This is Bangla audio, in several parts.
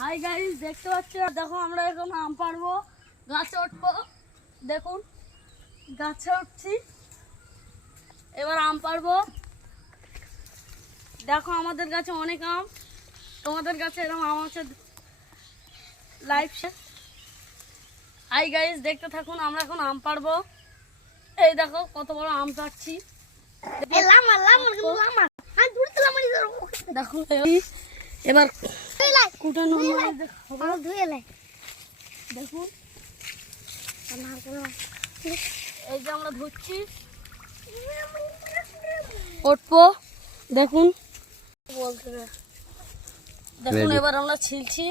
হাই গাইস, দেখতে পাচ্ছ? দেখো আমরা এখন আম পারবো, গাছে উঠবো। দেখুন গাছে উঠছি, এবার আম পারবো। দেখো আমাদের গাছে অনেক আম, তোমাদের কাছে এরকম আম আছে। Live share. হাই গাইস, দেখতে থাকুন, আমরা এখন আম পারবো। এই দেখো কত বড় আম পাচ্ছি। দেখো এবার কুটানো দেখুন, এই যে আমরা ধরছি, উঠবো। দেখুন দেখুন এবার আমরা ছিলছি।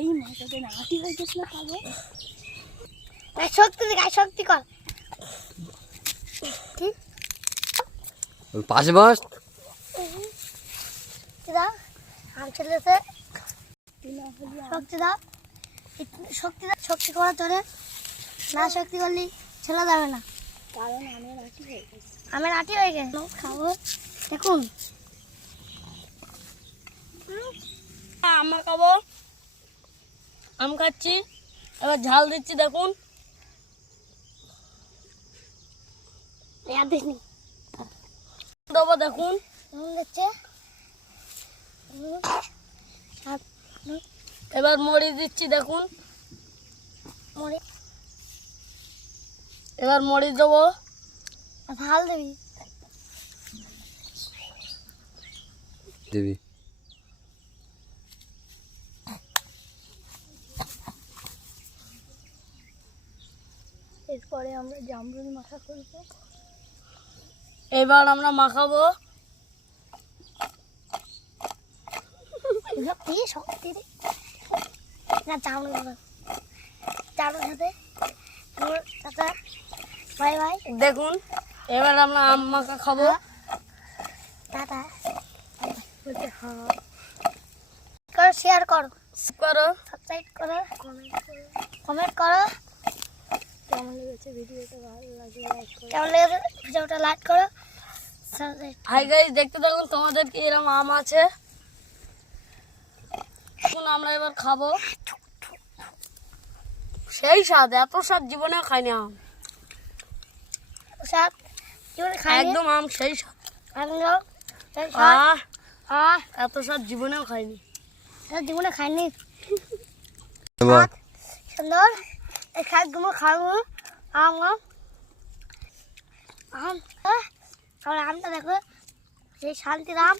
এই মাছটা নাটি হয়ে গেছে না, পাবো শক্তি দেখায়, শক্তি কর। পাশে বস। দাও আম ছেলেছে, শক্তি দাও, শক্তি দাও। শক্তি করার জন্য না, শক্তি করলে ছেলে যাবে না, কারণ আমের আটি হয়ে গেছে। খাবো দেখুন, আম খাবো, আম খাচ্ছি, এবার ঝাল দিচ্ছি। দেখুন দেবো, দেখুন দিচ্ছে। এবার মরিচ দিচ্ছি। দেখুন এবার মরিচ দেবো, ঝাল দিবি। দিবি এরপরে আমরা জামরুল মাখা করব। এবার আমরা মাখাবো। শক্তি না জামরুল সাথে চাচা বাই বাই। দেখুন এবার আমরা আম মাখা খাবো। টাটা। করো, শেয়ার করো, করো, সাবস্ক্রাইব করো, কমেন্ট করো। কেমন লেগেছে ভিডিওটা? ভালো লাগলে লাইক করো, কেমন লেগেছে ভিডিওটা লাইক করো। হাই গাইস, দেখতে থাকুন, তোমাদের কি এরকম আম আছে। এখন আমরা এবার খাবো। সেই স্বাদ, এত স্বাদ জীবনেও খাইনি আম। স্বাদ জীবনে খাই, একদম আম সেই স্বাদ। এত স্বাদ জীবনেও খাইনি, জীবনে খাইনি। এবার সুন্দর এই খাদ্যগুলো খাবো। আম আম আমটা দেখো, সেই শান্তির আম।